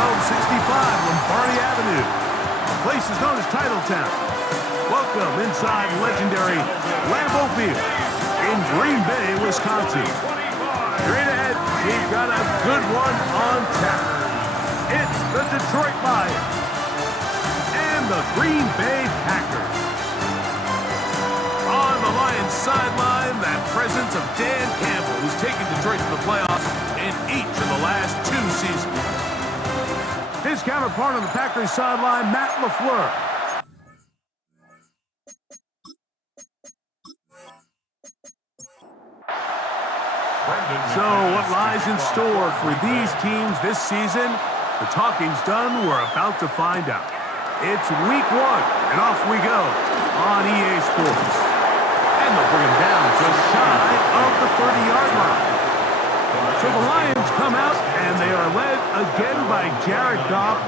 1265 Lombardi Avenue. The place is known as Titletown. Welcome inside legendary Lambeau Field in Green Bay, Wisconsin. Straight ahead, we've got a good one on tap. It's the Detroit Lions and the Green Bay Packers. On the Lions sideline, that presence of Dan Campbell, who's taken Detroit to the playoffs in each of the last 2 seasons. His counterpart on the Packers sideline, Matt LaFleur. So what lies in store for these teams this season? The talking's done. We're about to find out. It's week 1, and off we go on EA Sports. And they'll bring him down just shy of the 30-yard line. So the Lions come out, and they are led again by Jared Goff.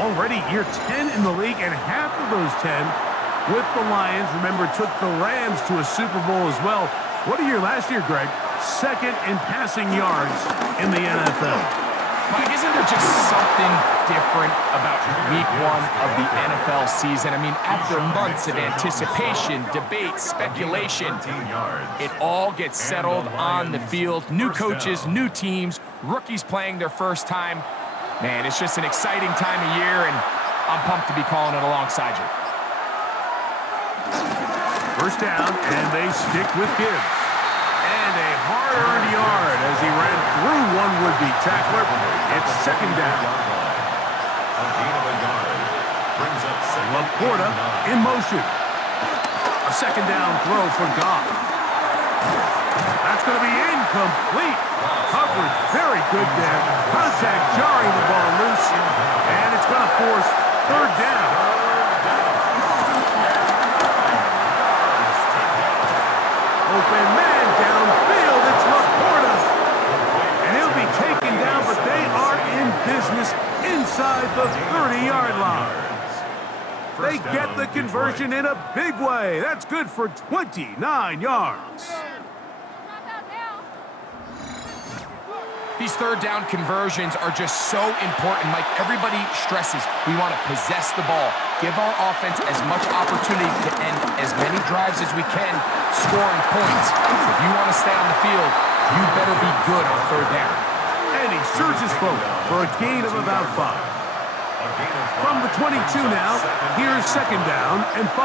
Already year 10 in the league, and half of those 10 with the Lions. Remember, took the Rams to a Super Bowl as well. What a year last year, Greg. Second in passing yards in the NFL. Mike, isn't there just something different about week 1 of the NFL season? I mean, after months of anticipation, debate, speculation, it all gets settled on the field. New coaches, new teams, rookies playing their first time. Man, it's just an exciting time of year, and I'm pumped to be calling it alongside you. First down, and they stick with Gibbs. And a hard-earned yard as he ran through one would-be tackler. It's second down. Laporta in motion. A second down throw for Goff. That's going to be incomplete. Coverage very good there. Contact jarring the ball loose. And it's going to force third down. Open man downfield. It's Laporta. And he'll be taken down, but they are in business inside the 30-yard line. They get the conversion in a big way. That's good for 29 yards. These third down conversions are just so important. Mike, everybody stresses we want to possess the ball, give our offense as much opportunity to end as many drives as we can, scoring points. If you want to stay on the field, you better be good on third down. And he surges forward for a gain of about 5. From the 22 now, here's second down and 5.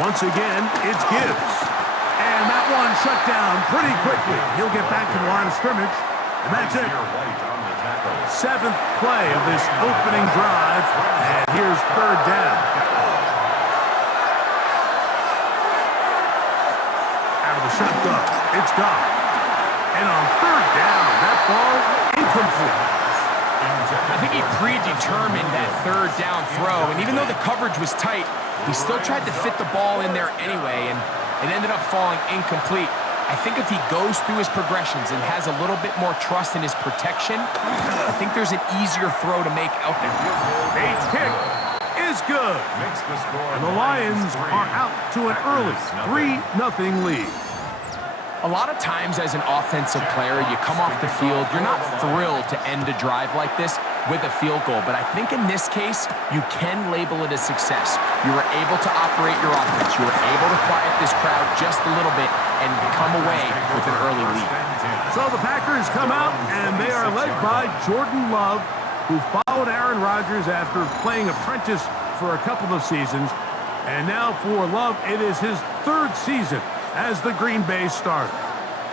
Once again, it's Gibbs. And that one shut down pretty quickly. He'll get back to the line of scrimmage, and that's it. 7th play of this opening drive, and here's third down. Out of the shotgun, it's Goff. And on third down, that ball incomplete. I think he predetermined that third down throw, and even though the coverage was tight, he still tried to fit the ball in there anyway, and it ended up falling incomplete. I think if he goes through his progressions and has a little bit more trust in his protection, I think there's an easier throw to make out there. Bates' kick is good. And the Lions are out to an early 3-0 lead. A lot of times as an offensive player, you come off the field, you're not thrilled to end a drive like this with a field goal. But I think in this case, you can label it a success. You were able to operate your offense. You were able to quiet this crowd just a little bit and come away with an early lead. So the Packers come out, and they are led by Jordan Love, who followed Aaron Rodgers after playing apprentice for a couple of seasons. And now for Love, it is his 3rd season as the Green Bay starter.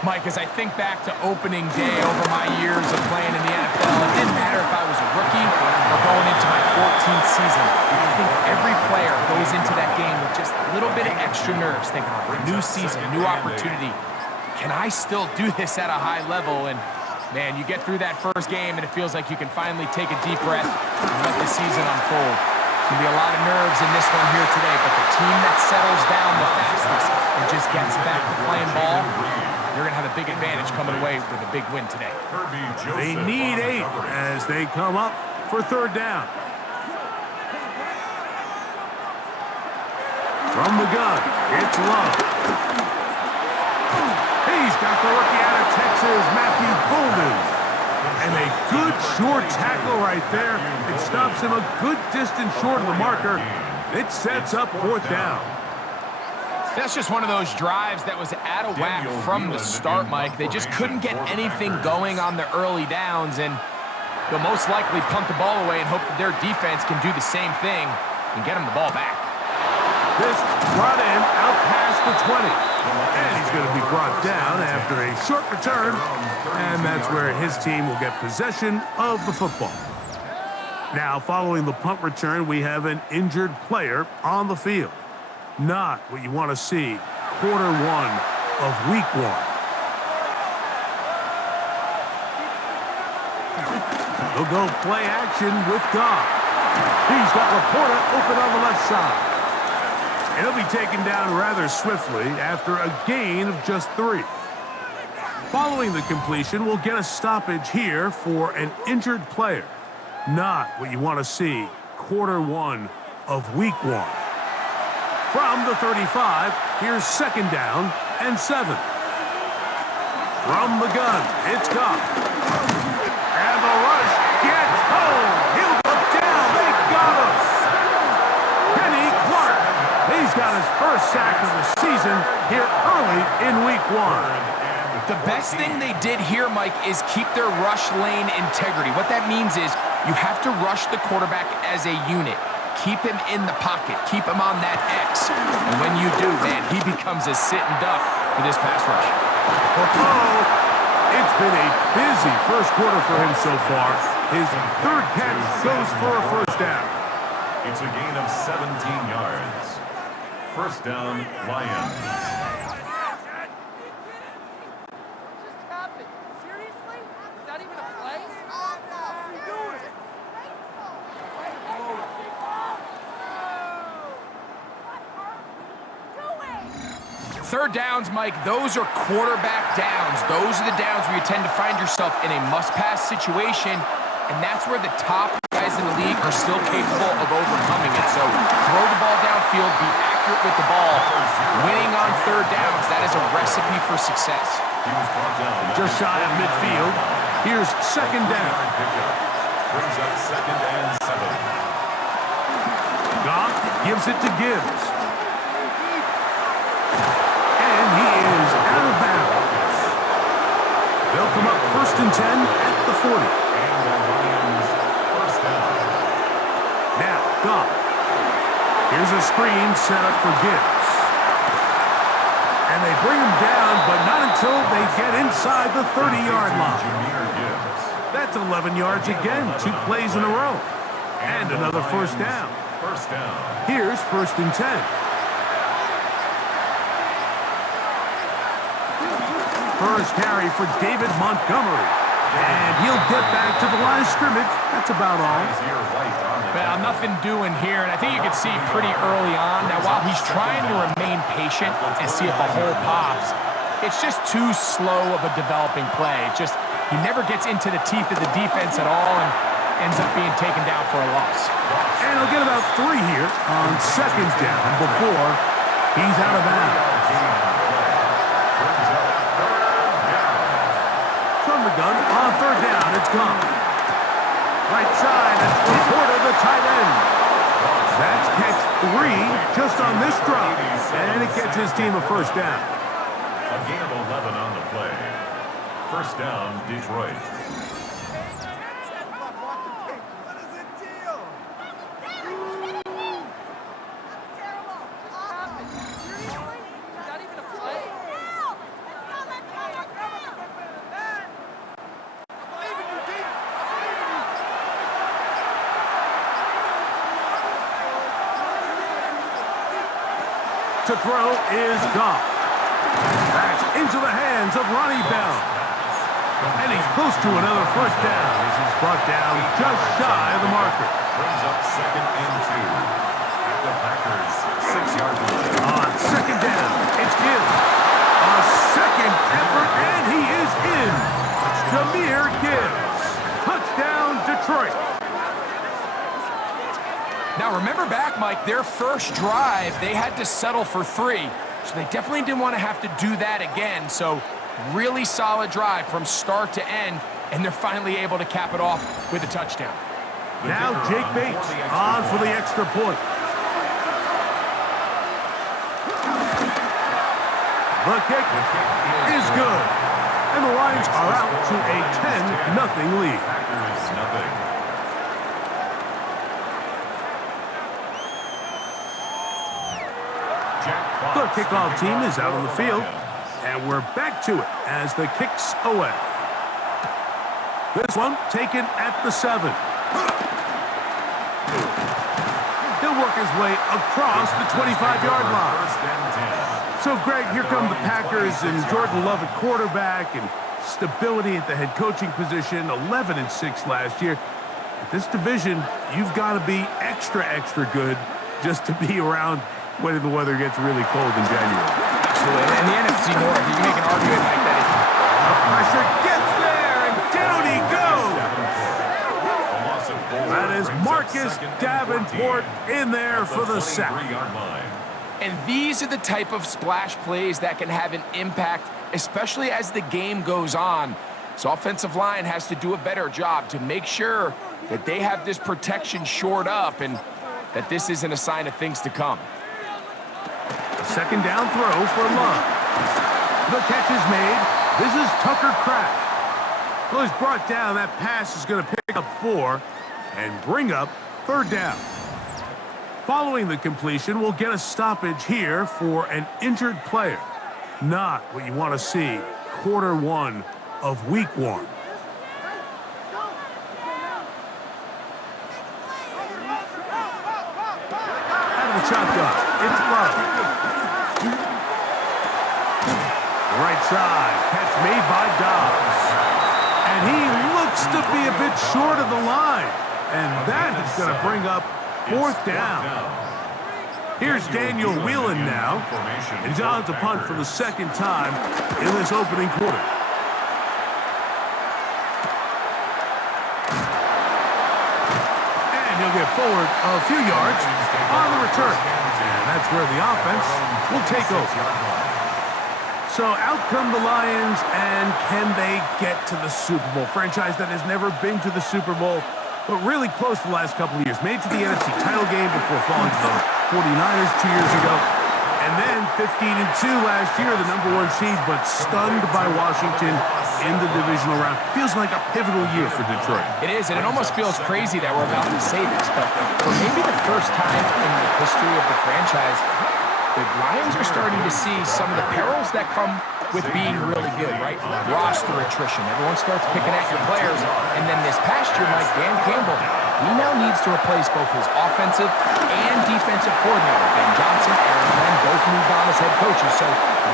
Mike, as I think back to opening day over my years of playing in the NFL, it didn't matter if I was a rookie or going into my 14th season. I think every player goes into that game with just a little bit of extra nerves, thinking, oh, new season, new opportunity. Can I still do this at a high level? And man, you get through that first game and it feels like you can finally take a deep breath and let the season unfold. There's going to be a lot of nerves in this one here today, but the team that settles down the fastest and just gets back to playing ball, you're going to have a big advantage coming away with a big win today. They need 8 as they come up for third down. From the gun, it's Love. He's got the rookie out of Texas, Matthew Good short tackle right there. It stops him a good distance short of the marker. It sets up fourth down. That's just one of those drives that was out of whack from the start, Mike. They just couldn't get anything going on the early downs, and they'll most likely punt the ball away and hope that their defense can do the same thing and get them the ball back. This brought in out past the 20. And he's going to be brought down after a short return, and that's where his team will get possession of the football. Now, following the punt return, we have an injured player on the field. Not what you want to see quarter one of week one. He'll go play action with Goff. He's got Laporta open on the left side. And he'll be taken down rather swiftly after a gain of just 3. Following the completion, we'll get a stoppage here for an injured player. Not what you want to see quarter one of week one. From the 35, here's second down and 7. From the gun, it's Goff. And the rush gets home. He'll go down. They got us. Kenny Clark. He's got his first sack of the season here early in week one. The best thing they did here, Mike, is keep their rush lane integrity. What that means is you have to rush the quarterback as a unit. Keep him in the pocket. Keep him on that X. And when you do, man, he becomes a sitting duck for this pass rush. It's been a busy first quarter for him so far. His third catch goes for a first down. It's a gain of 17 yards. First down, Lions. Third downs, Mike, those are quarterback downs. Those are the downs where you tend to find yourself in a must-pass situation, and that's where the top guys in the league are still capable of overcoming it. So throw the ball downfield, be accurate with the ball. Winning on third downs, that is a recipe for success. Just shy of midfield. Here's second down. Brings up second and 7. Goff gives it to Gibbs. And he is out of bounds. They'll come up first and 10 at the 40. And the Lions first down. Now, Goff. Here's a screen set up for Gibbs. And they bring him down, but not until they get inside the 30-yard line. That's 11 yards again, 2 plays in a row. And another first down. First down. Here's first and 10. First carry for David Montgomery. And he'll get back to the line of scrimmage. That's about all. Well, nothing doing here, and I think you can see pretty early on. Now, while he's trying to remain patient and see if a hole pops, it's just too slow of a developing play. He never gets into the teeth of the defense at all and ends up being taken down for a loss. And he'll get about 3 here on second down before he's out of bounds. From the gun, on third down, it's gone. Right side, it's Laporta, the tight end. That's catch 3 just on this drop. And it gets his team a first down. A gain of 11 on the play. First down, Detroit. To throw is Goff. That's into the hands of Ronnie Bell. And he's close to another first down as he's brought down just shy of the marker. Brings up second and 2. At the Packers, 6-yard line. On second down, it's Gibbs. A second effort, and he is in. Jahmyr Gibbs. Touchdown, Detroit. Now, remember back, Mike, their first drive, they had to settle for 3. So they definitely didn't want to have to do that again. So really solid drive from start to end. and they're finally able to cap it off with a touchdown. Now Jake Bates on for the extra point. The kick is good. And the Lions are out to a 10-0 lead. The kickoff team is out on the field. And we're back to it as the kick's away. This one taken at the 7. He'll work his way across the 25-yard line. So, Greg, here come the Packers and Jordan Love at quarterback and stability at the head coaching position, 11-6 last year. At this division, you've got to be extra good just to be around when the weather gets really cold in January. Absolutely. And the NFC North, you can make an argument like that. The pressure gets there, and down he goes. That is Marcus Davenport in there for the sack. And these are the type of splash plays that can have an impact, especially as the game goes on. So offensive line has to do a better job to make sure that they have this protection shored up and that this isn't a sign of things to come. Second down throw for Love. The catch is made. This is Tucker Kraft. Well, he's brought down. That pass is going to pick up 4 and bring up third down. Following the completion, we'll get a stoppage here for an injured player. Not what you want to see quarter 1 of week 1. Out of the shotgun, it's Love. Right side, catch made by Dobbs. And he looks to be a bit short of the line. And that is going to bring up fourth down. Here's Daniel Whelan now. And he's on to punt for the second time in this opening quarter. And he'll get forward a few yards on the return. And that's where the offense will take over. So out come the Lions, and can they get to the Super Bowl? Franchise that has never been to the Super Bowl, but really close the last couple of years. Made it to the NFC title game before falling to the 49ers 2 years ago. And then 15-2 last year, the #1 seed, but stunned by Washington in the divisional round. Feels like a pivotal year for Detroit. It is, and it almost feels crazy that we're about to say this, but for maybe the first time in the history of the franchise, the Lions are starting to see some of the perils that come with being really good, right? Roster attrition. Everyone starts picking at your players. And then this past year, Mike, Dan Campbell, he now needs to replace both his offensive and defensive coordinator. Ben Johnson, Aaron Glenn, both moved on as head coaches. So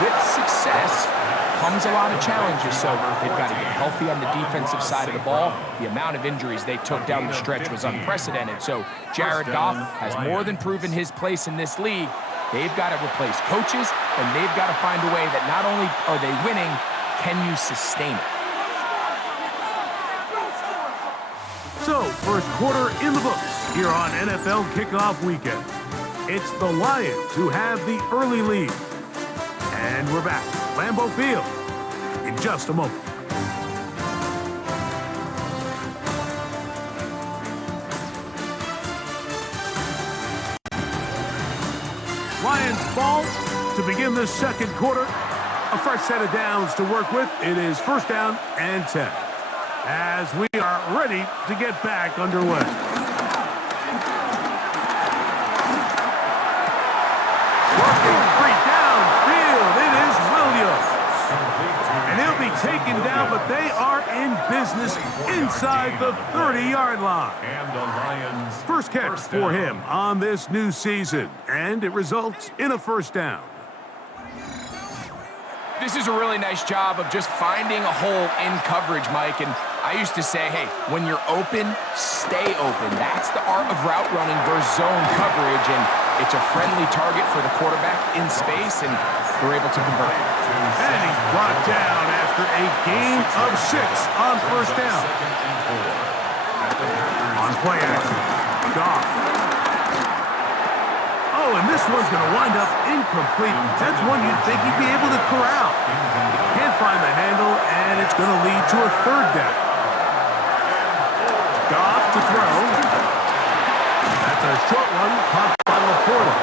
with success comes a lot of challenges. So they've got to get healthy on the defensive side of the ball. The amount of injuries they took down the stretch was unprecedented. So Jared Goff has more than proven his place in this league. They've got to replace coaches, and they've got to find a way that not only are they winning, can you sustain it? So, first quarter in the books here on NFL Kickoff Weekend. It's the Lions who have the early lead. And we're back at Lambeau Field in just a moment. Lions ball to begin this second quarter. A fresh set of downs to work with. It is first down and 10. As we are ready to get back underway. Working free downfield. It is Williams. And he'll be taken down, but they are in business inside the 30-yard line. And the Lions. First catch for him on this new season, and it results in a first down. This is a really nice job of just finding a hole in coverage, Mike. And I used to say, hey, when you're open, stay open. That's the art of route running versus zone coverage, and it's a friendly target for the quarterback in space, and they're able to convert. And he's brought down after a gain of 6 on first down. On play action, Goff. Oh, and this one's going to wind up incomplete. That's one you'd think he'd be able to corral. He can't find the handle, and it's going to lead to a third down. to throw. That's a short one caught by Laporta.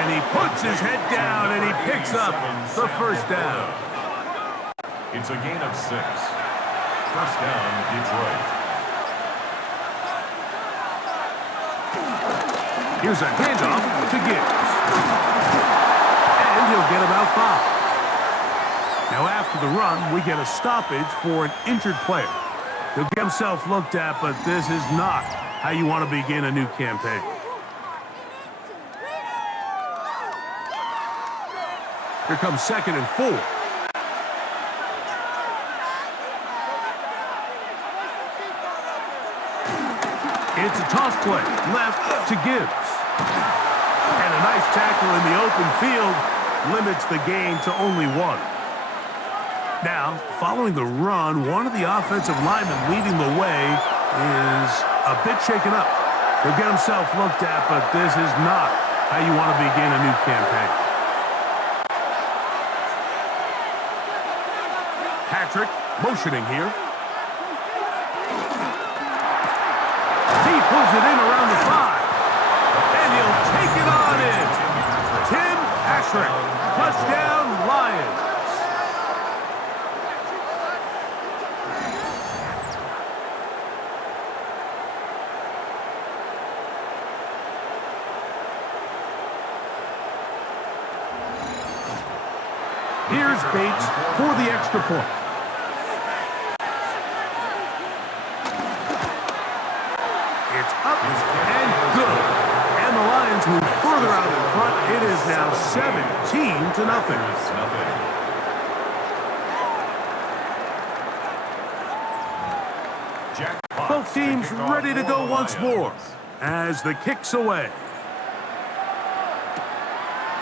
And he puts his head down and he picks up the first down. It's a gain of 6. First down, Detroit. Here's a handoff to Gibbs. And he'll get about 5. Now after the run, we get a stoppage for an injured player. He'll get himself looked at, but this is not how you want to begin a new campaign. Here comes 2nd and 4. It's a toss play, left to Gibbs. And a nice tackle in the open field limits the gain to only 1. Now, following the run, one of the offensive linemen leading the way is a bit shaken up. He'll get himself looked at, but this is not how you want to begin a new campaign. Patrick motioning here. He pulls it in around the 5. And he'll take it on in. Tim Patrick. Touchdown, Lions. Here's Bates for the extra point. It's up and good. And the Lions move further out in front. It is now 17-0. Both teams ready to go once more as the kick's away.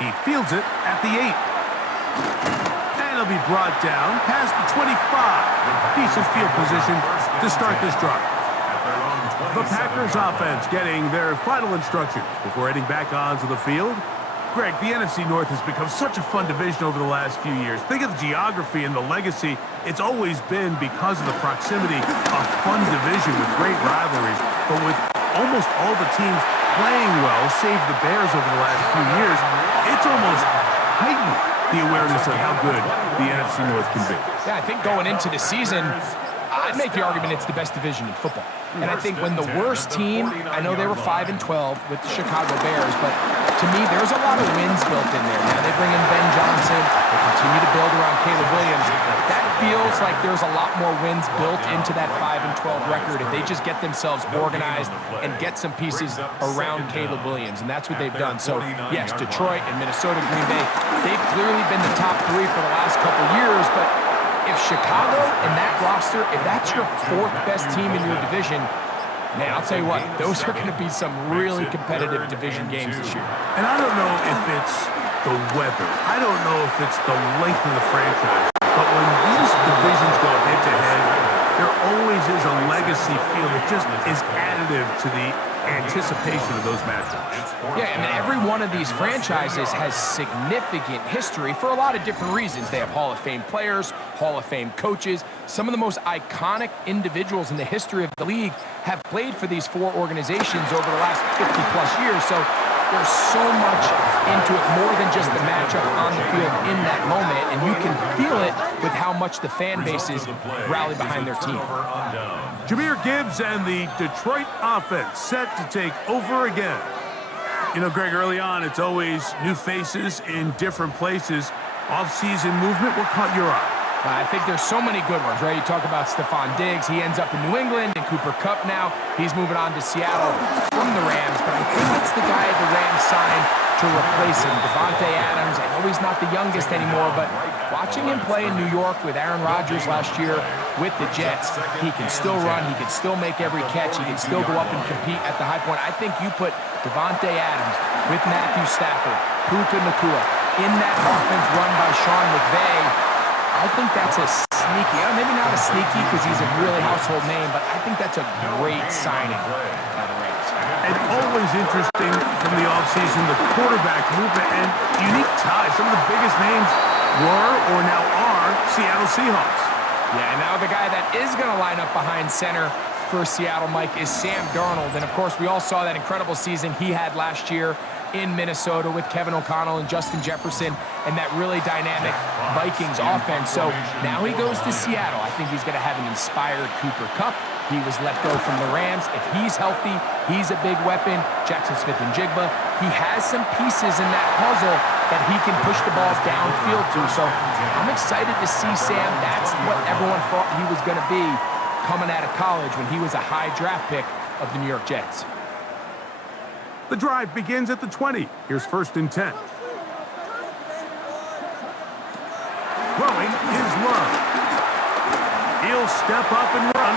He fields it at the 8. And he'll be brought down past the 25. Decent field position to start this drive. The Packers offense getting their final instructions before heading back onto the field. Greg, the NFC North has become such a fun division over the last few years. Think of the geography and the legacy. It's always been, because of the proximity, a fun division with great rivalries. But with almost all the teams playing well, save the Bears over the last few years, it's almost heightened the awareness of how good the NFC North can be. Yeah, I think going into the season, I'd make the argument it's the best division in football. And I think when the worst team, I know they were 5-12 with the Chicago Bears, but to me, there's a lot of wins built in there. Now they bring in Ben Johnson, they continue to build around Caleb Williams. That feels like there's a lot more wins built into that 5-12 record if they just get themselves organized and get some pieces around Caleb Williams, and that's what they've done. So yes, Detroit and Minnesota, Green Bay, they've clearly been the top 3 for the last couple years, but if Chicago and that roster, if that's your 4th best team in your division, man, I'll tell you what, those are going to be some really competitive division games this year. And I don't know if it's the weather. I don't know if it's the length of the franchise. But when these divisions go head-to-head, there always is a legacy feel that just is additive to the anticipation of those matchups. Yeah, I mean, every one of these franchises has significant history for a lot of different reasons. They have Hall of Fame players, Hall of Fame coaches. Some of the most iconic individuals in the history of the league have played for these 4 organizations over the last 50-plus years. So there's so much into it, more than just the matchup on the field in that moment, and you can feel it with how much the fan bases rally behind their team. Jahmyr Gibbs and the Detroit offense set to take over again. You know, Greg, early on, it's always new faces in different places. Off-season movement, what caught your eye? I think there's so many good ones, right? You talk about Stephon Diggs. He ends up in New England, and Cooper Kupp now. He's moving on to Seattle from the Rams, but I think it's the guy the Rams signed to replace him, Davante Adams. I know he's not the youngest anymore, but watching him play in New York with Aaron Rodgers last year with the Jets, he can still run, he can still make every catch, he can still go up and compete at the high point. I think you put Davante Adams with Matthew Stafford, Puka Nacua, in that offense run by Sean McVay. I think that's a sneaky, maybe not a sneaky because he's a really household name, but I think that's a great signing by the Rams. And always interesting from the offseason, the quarterback movement and unique ties. Some of the biggest names were or now are Seattle Seahawks. Yeah, and now the guy that is going to line up behind center for Seattle, Mike, is Sam Darnold. And, of course, we all saw that incredible season he had last year in Minnesota with Kevin O'Connell and Justin Jefferson and that really dynamic Vikings offense. So now he goes to Seattle. I think he's going to have an inspired Cooper Kupp. He was let go from the Rams. If he's healthy, he's a big weapon. Jackson Smith and Jigba. He has some pieces in that puzzle that he can push the ball downfield to. So I'm excited to see Sam. That's what everyone thought he was going to be coming out of college when he was a high draft pick of the New York Jets. The drive begins at the 20. Here's 1st and 10. Throwing is Love. He'll step up and run.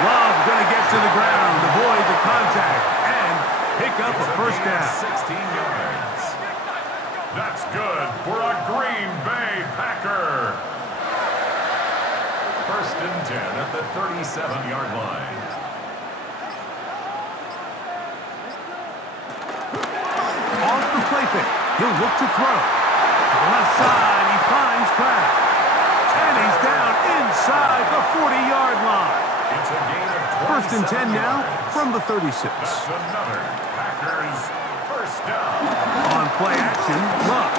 Love going to get to the ground, avoid the contact, and pick up a 1st down. 16 yards. That's good for a Green Bay Packer. 1st and 10 at the 37-yard line. Off the play fake. He'll look to throw. To the left side, he finds Kraft. And he's down inside the 40-yard line. It's a gain of 1st and 10 now from the 36. That's another Packers 1st down. On play action, Luck.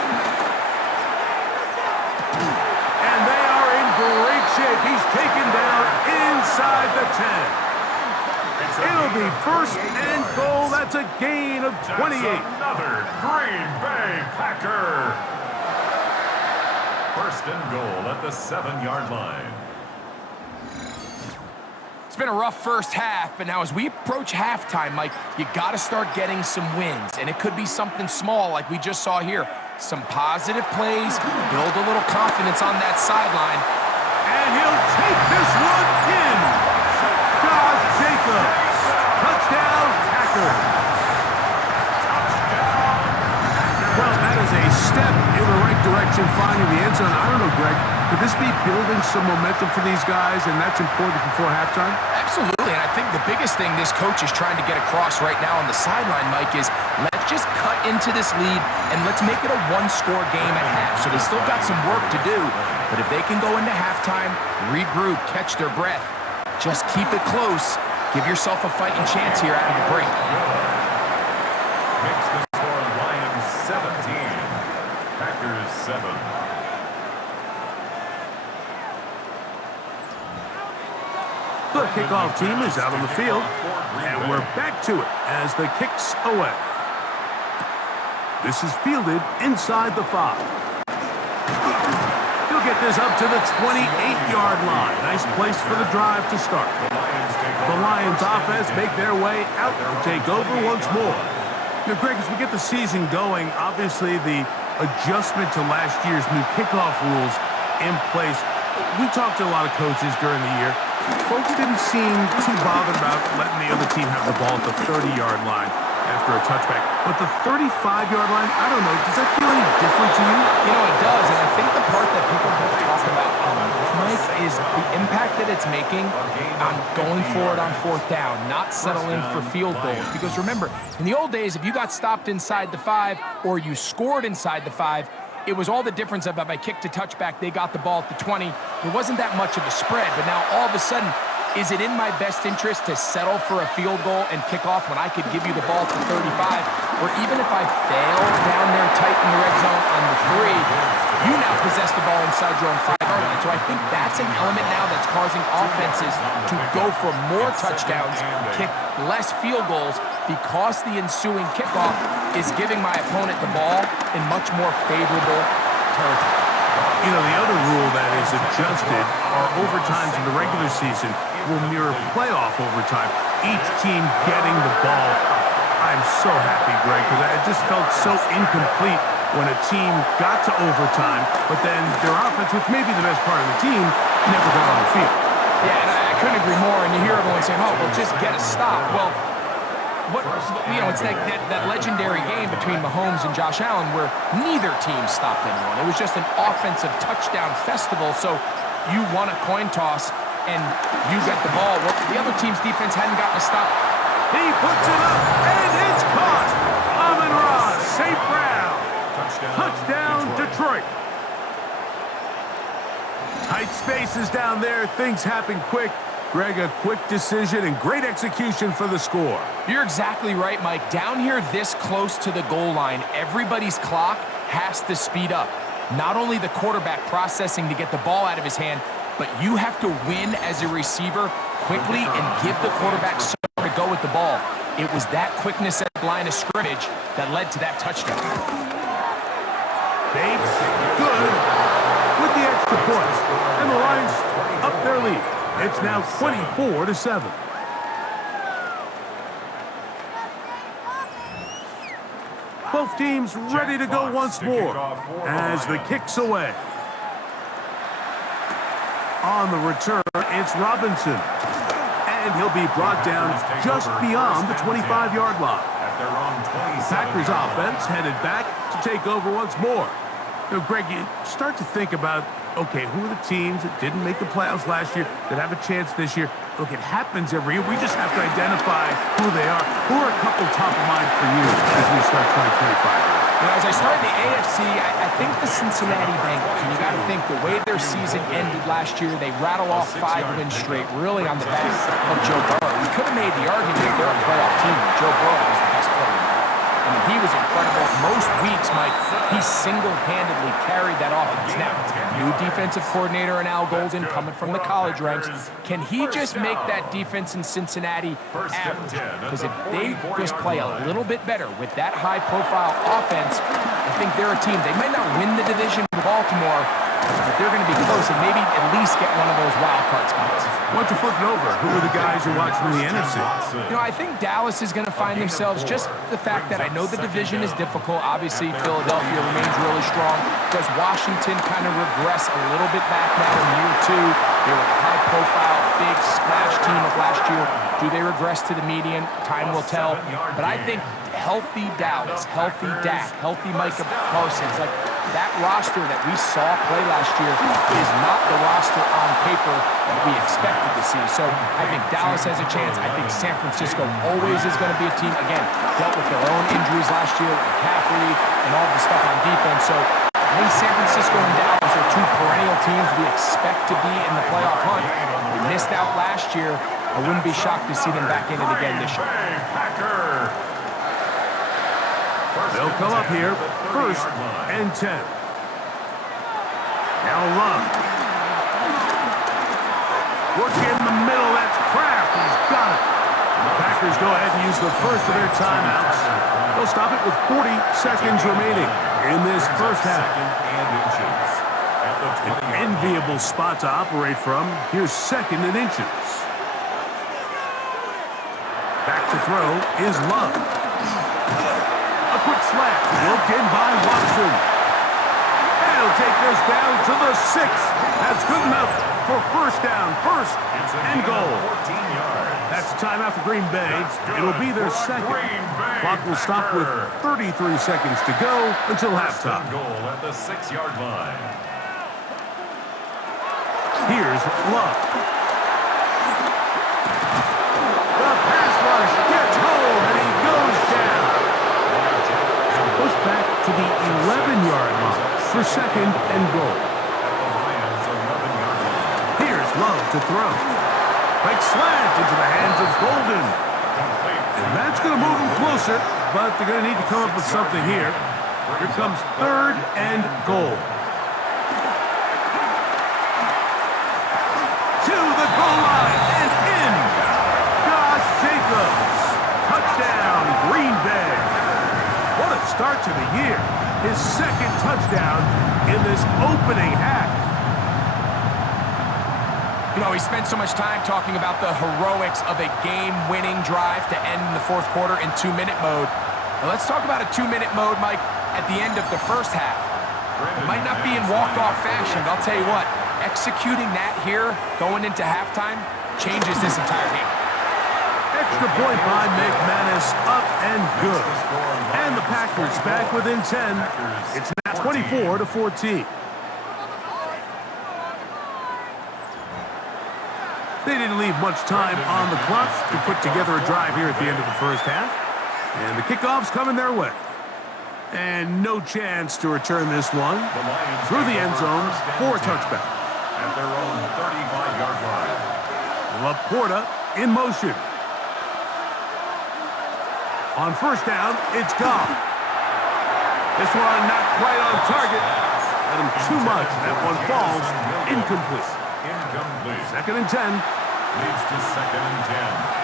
And they are in great shape. He's taken down inside the 10. It'll be 1st and goal. That's a gain of 28. That's another Green Bay Packer. 1st and goal at the 7-yard line. It's been a rough first half, but now as we approach halftime, Mike, you got to start getting some wins. And it could be something small like we just saw here. Some positive plays, build a little confidence on that sideline. And he'll take this one in. Josh Jacobs. Touchdown, Packers. Well, that is a step in the right direction, finding the end zone. I don't know, Greg, could this be building some momentum for these guys, and that's important before halftime? Absolutely, and I think the biggest thing this coach is trying to get across right now on the sideline, Mike, is let's just cut into this lead, and let's make it a one-score game at half. So they still got some work to do, but if they can go into halftime, regroup, catch their breath, just keep it close, give yourself a fighting chance here out of the break. Makes the score Lions 17, Packers 7. The kickoff team is out on the field, and we're back to it as the kick's away. This is fielded inside the 5. He'll get this up to the 28-yard line. Nice place for the drive to start. The Lions offense make their way out to take over once more. Now, Greg, as we get the season going, obviously the adjustment to last year's new kickoff rules in place. We talked to a lot of coaches during the year. Folks didn't seem too bothered about letting the other team have the ball at the 30-yard line after a touchback. But the 35-yard line, I don't know, does that feel any different to you? You know, it does, and I think the part that people don't talk about enough, Mike, is the impact that it's making on going forward on 4th down, not settling for field goals. Because remember, in the old days, if you got stopped inside the 5 or you scored inside the 5, it was all the difference of if I kicked a touchback, they got the ball at the 20. There wasn't that much of a spread, but now all of a sudden, is it in my best interest to settle for a field goal and kick off when I could give you the ball at the 35? Or even if I fail down there tight in the red zone on the 3, you now possess the ball inside your own 5-yard line. So I think that's an element now that's causing offenses to go for more touchdowns, kick less field goals, because the ensuing kickoff is giving my opponent the ball in much more favorable territory. You know, the other rule that is adjusted are overtimes in the regular season will mirror playoff overtime, each team getting the ball. I'm so happy, Greg, because it just felt so incomplete when a team got to overtime, but then their offense, which may be the best part of the team, never got on the field. Yeah, and I couldn't agree more, and you hear everyone saying, oh, well, just get a stop. Well, it's that legendary game between Mahomes and Josh Allen where neither team stopped anyone. It was just an offensive touchdown festival. So you won a coin toss and you get the ball. Well, the other team's defense hadn't gotten a stop. He puts it up and it's caught. Amon-Ra St. Brown. Touchdown, Detroit. Tight spaces down there. Things happen quick. Greg, a quick decision and great execution for the score. You're exactly right, Mike. Down here this close to the goal line, everybody's clock has to speed up. Not only the quarterback processing to get the ball out of his hand, but you have to win as a receiver quickly and give the quarterback somewhere to go with the ball. It was that quickness at the line of scrimmage that led to that touchdown. Bates, good, with the extra point. And the Lions up their lead. It's now 24-7. Both teams ready to go once more as the kick's away. On the return, it's Robinson. And he'll be brought down just beyond the 25-yard line. Packers offense headed back to take over once more. You know, Greg, you start to think about, okay, who are the teams that didn't make the playoffs last year that have a chance this year? Look, it happens every year. We just have to identify who they are. Who are a couple top of mind for you as we start 2025? You know, as I start the AFC, I think the Cincinnati Bengals, and you got to think the way their season ended last year, they rattle off 5 wins straight, really on the back of Joe Burrow. We could have made the argument that they're a playoff team, and Joe Burrow was the best player. I mean, he was incredible. Most weeks, Mike, he single-handedly carried that offense. Now, new defensive coordinator in Al Golden coming from the college ranks. Can he just make that defense in Cincinnati average? Because if they just play a little bit better with that high-profile offense, I think they're a team. They might not win the division with Baltimore, but they're going to be close and maybe at least get one of those wild card spots. Why don't you flip it over? Who are the guys you're watching in the NFC? You know, I think Dallas is going to find themselves, just the fact that I know the division is difficult. Obviously, Philadelphia remains really strong. Does Washington kind of regress a little bit back now in year 2? They were a high-profile, big splash team of last year. Do they regress to the median? Time will tell. But I think healthy Dallas, healthy Dak, healthy Micah Parsons, like that roster that we saw play last year is not the roster on paper that we expected to see. So I think Dallas has a chance. I think San Francisco always is going to be a team, again, dealt with their own injuries last year with McCaffrey and all the stuff on defense. So I think San Francisco and Dallas are 2 perennial teams we expect to be in the playoff hunt. They missed out last year. I wouldn't be shocked to see them back in it again this year. They'll come up here, 1st and 10. Now Love. Work in the middle, that's Kraft, he's got it. The Packers go ahead and use the first of their timeouts. They'll stop it with 40 seconds remaining in this first half. An enviable spot to operate from. Here's 2nd and inches. Back to throw is Love. A quick slant, looked in by Watson. And he'll take this down to the 6. That's good enough for 1st down, 1st and goal. That's a timeout for Green Bay. It'll be their 2nd. Clock will stop with 33 seconds to go until halftime. Goal at the 6-yard line. Here's Love. The pass rush gets home and he goes down. Push back to the 11-yard line for 2nd and goal. Here's Love to throw. Quick slant into the hands of Golden. And that's going to move them closer, but they're going to need to come up with something here. Here comes 3rd and goal. To the goal line and in. Josh Jacobs. Touchdown, Green Bay. What a start to the year. His 2nd touchdown in this opening half. You know, we spent so much time talking about the heroics of a game-winning drive to end in the 4th quarter in 2-minute mode. Now let's talk about a 2-minute mode, Mike, at the end of the first half. It might not be in walk-off fashion, but I'll tell you what, executing that here, going into halftime, changes this entire game. Extra point by McManus, up and good. And the Packers back within 10. It's now 24-14. They didn't leave much time on the clock to put together a drive here at the end of the first half. And the kickoff's coming their way. And no chance to return this one through the end zone for a touchback. At their own 35-yard line. Laporta in motion. On first down, it's Goff. This one not quite on target. Let him too much. That one falls incomplete. Second and 10. Leads to second and 10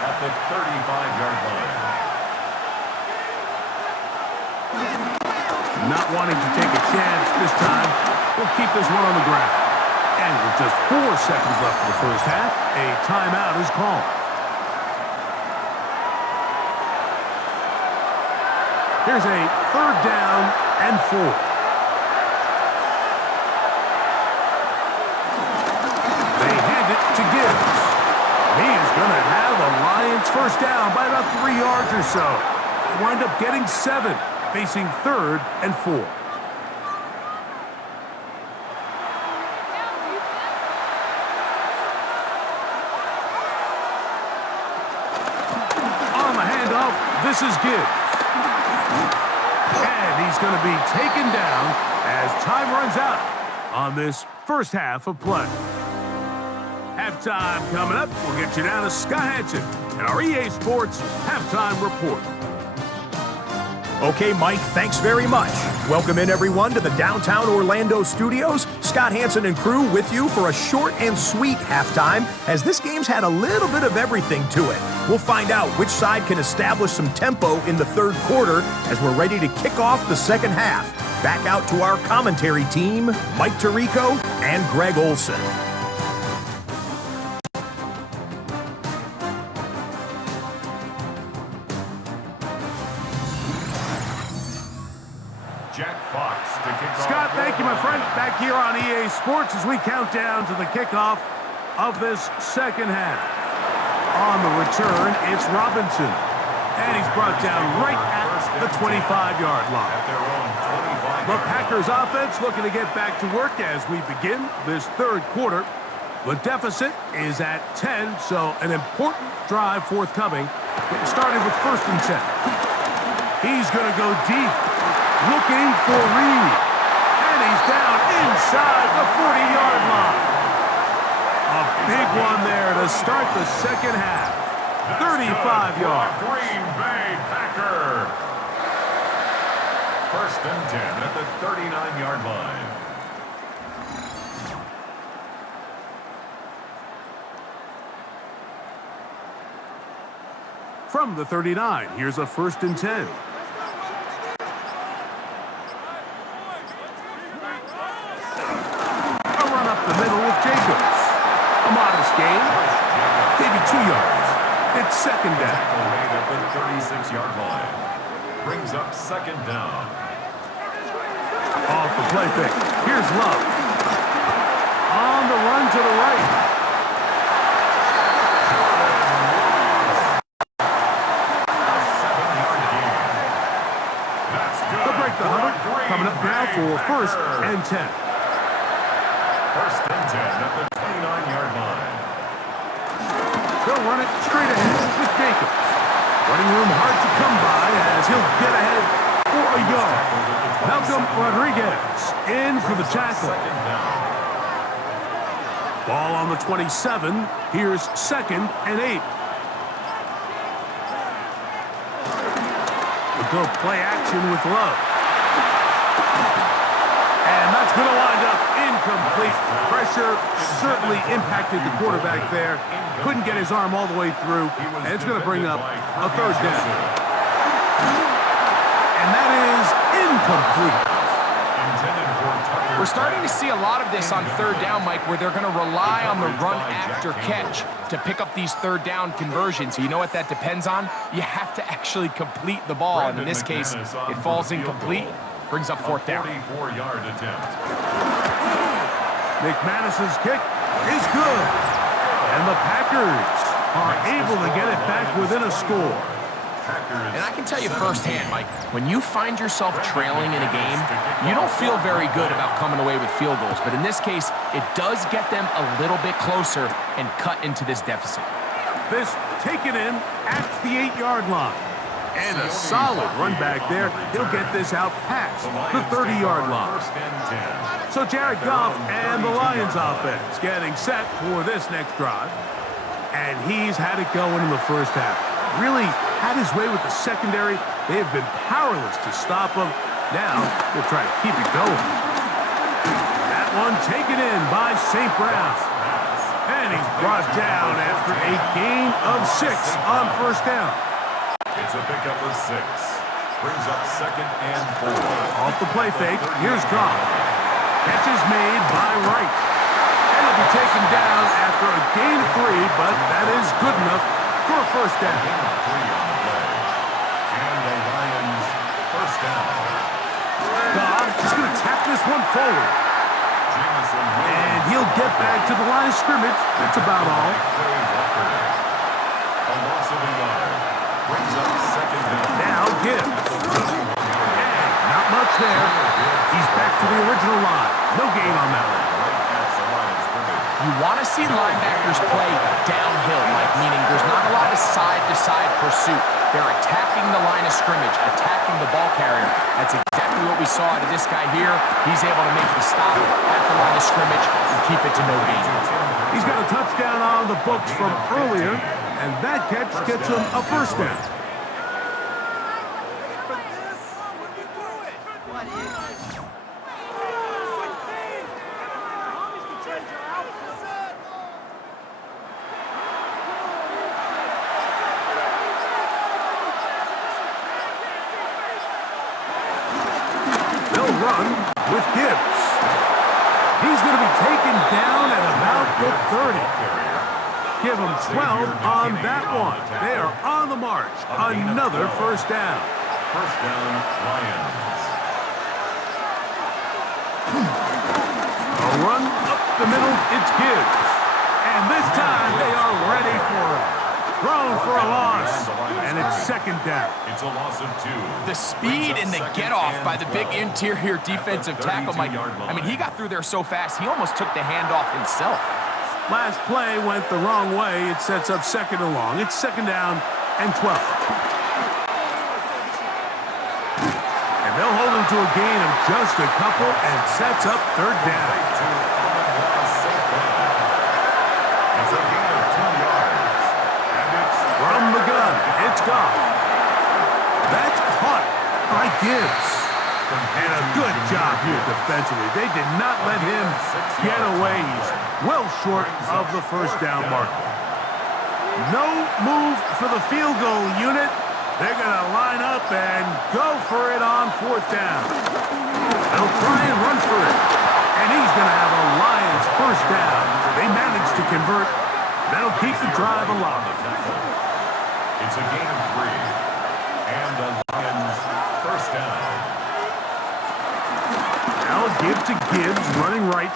at the 35-yard line. Not wanting to take a chance this time, we'll keep this one on the ground. And with just 4 seconds left in the first half, a timeout is called. Here's a third down and 4. They hand it to Gibbs. He is going to have a Lions first down by about 3 yards or so. They wind up getting 7, facing third and 4. On the handoff, this is Gibbs. And he's going to be taken down as time runs out on this first half of play. Halftime coming up. We'll get you down to Scott Hansen and our EA Sports Halftime Report. Okay, Mike, thanks very much. Welcome in, everyone, to the downtown Orlando studios. Scott Hansen and crew with you for a short and sweet halftime, as this game's had a little bit of everything to it. We'll find out which side can establish some tempo in the third quarter as we're ready to kick off the second half. Back out to our commentary team, Mike Tirico and Greg Olson. Scott, thank you, my friend. Back here on EA Sports as we count down to the kickoff of this second half. On the return, it's Robinson. And he's brought down right at the 25-yard line. The Packers offense looking to get back to work as we begin this third quarter. The deficit is at 10, so an important drive forthcoming. Getting started with first and 10. He's going to go deep, looking for Reed. And he's down inside the 40-yard line. A big one there to start the second half. 35 yards. Green Bay Packer. First and 10 at the 39-yard line. From the 39, here's a first and 10. The middle with Jacobs. A modest gain. Maybe 2 yards. It's second down. At the 36-yard line. Brings up second down. Off the play fake. Here's Love. On the run to the right. A 7-yard gain. That's good. They'll break the 100. Coming up now for first and 10. First and 10 at the 29-yard line. They'll run it straight ahead with Jacobs. Running room hard to come by as he'll get ahead for a yard. Malcolm Rodriguez in for the tackle. Ball on the 27. Here's second and 8. We'll go play action with Love. And that's going to wind up incomplete. Pressure certainly impacted the quarterback there. Couldn't get his arm all the way through. And it's going to bring up a third down. And that is incomplete. We're starting to see a lot of this on third down, Mike, where they're going to rely on the run after catch to pick up these third down conversions. You know what that depends on? You have to actually complete the ball. And in this case, it falls incomplete. Brings up fourth down. 44-yard attempt. McManus's kick is good. And the Packers are able to get it back within a score. And I can tell you firsthand, Mike, when you find yourself trailing in a game, you don't feel very good about coming away with field goals. But in this case, it does get them a little bit closer and cut into this deficit. This taken in at the 8-yard line. And a solid run back there. He'll get this out past the 30-yard line. So Jared Goff and the Lions offense getting set for this next drive. And he's had it going in the first half. Really had his way with the secondary. They have been powerless to stop him. Now they'll try to keep it going. That one taken in by St. Brown. And he's brought down after a gain of 6 on first down. It's a pickup of 6. Brings up 2nd and 4. Off the play fake, here's Goff. Catch is made by Wright. And it'll be taken down after a gain of 3, but that is good enough for a first down. Gain of 3 on the play. And the Lions first down. Goff is going to tap this one forward. And he'll get back to the line of scrimmage. That's about all. A loss of a yard. Brings up 2nd down. Now Gibbs. And not much there. He's back to the original line. No gain on that one. You want to see linebackers play downhill, Mike, meaning there's not a lot of side-to-side pursuit. They're attacking the line of scrimmage, attacking the ball carrier. That's exactly what we saw out of this guy here. He's able to make the stop at the line of scrimmage and keep it to no gain. He's got a touchdown on the books from earlier, and that catch gets him a first down. Run with Gibbs. He's going to be taken down at about the 30. Give him 12 on that one. They are on the march. Another first down. First down, Lions. A run up the middle, it's Gibbs. And this time they are ready for it. Thrown for a loss, and it's 2nd down. It's a loss of 2. The speed and the get-off by the big interior defensive tackle, Mike. I mean, he got through there so fast, he almost took the handoff himself. Last play went the wrong way. It sets up 2nd and long. It's 2nd down and 12. And they'll hold him to a gain of just a couple and sets up 3rd down. It's a gain of 2 yards. From the gun, it's Goff. That's caught by Gibbs. And a good job here defensively. They did not let him get away. He's well short of the first down marker. No move for the field goal unit. They're going to line up and go for it on 4th down. They'll try and run for it. And he's going to have a Lions first down. They managed to convert. That'll keep the drive alive. It's a gain of 3. And the Lions first down. Now a give to Gibbs, running right.